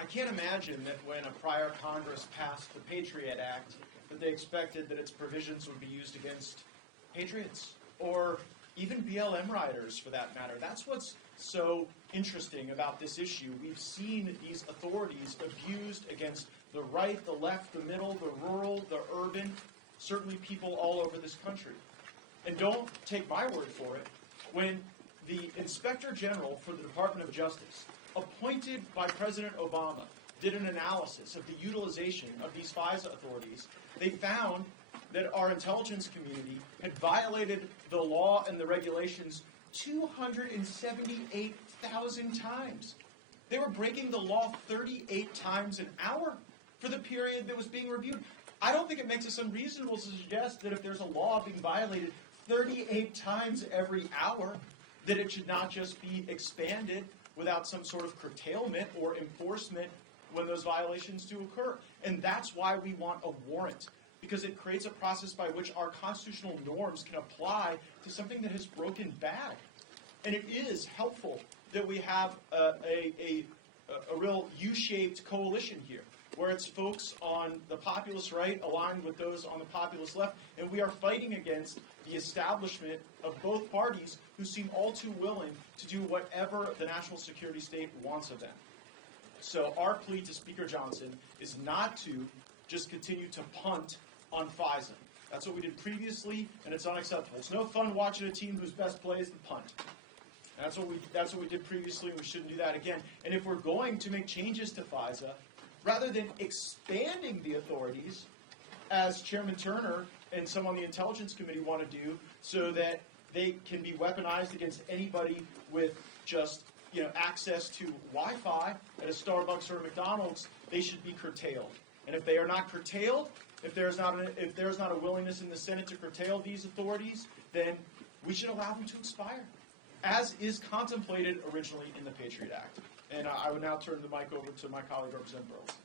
I can't imagine that when a prior Congress passed the Patriot Act that they expected that its provisions would be used against patriots or even BLM riders for that matter. That's what's so interesting about this issue. We've seen these authorities abused against the right, the left, the middle, the rural, the urban, certainly people all over this country. And don't take my word for it. When the Inspector General for the Department of Justice, appointed by President Obama, did an analysis of the utilization of these FISA authorities, they found that our intelligence community had violated the law and the regulations 278,000 times. They were breaking the law 38 times an hour for the period that was being reviewed. I don't think it makes us unreasonable to suggest that if there's a law being violated 38 times every hour, that it should not just be expanded without some sort of curtailment or enforcement when those violations do occur. And that's why we want a warrant, because it creates a process by which our constitutional norms can apply to something that has broken bad. And it is helpful that we have a real U-shaped coalition here, where it's folks on the populist right aligned with those on the populist left, and we are fighting against the establishment of both parties who seem all too willing to do whatever the national security state wants of them. So our plea to Speaker Johnson is not to just continue to punt on FISA. That's what we did previously, and it's unacceptable. It's no fun watching a team whose best play is the punt. That's what we did previously, and we shouldn't do that again. And if we're going to make changes to FISA, rather than expanding the authorities, as Chairman Turner and some on the Intelligence Committee want to do, so that they can be weaponized against anybody with just access to Wi-Fi at a Starbucks or a McDonald's, they should be curtailed. And if they are not curtailed, if there's not a willingness in the Senate to curtail these authorities, then we should allow them to expire, as is contemplated originally in the Patriot Act. And I would now turn the mic over to my colleague, Representative Burles.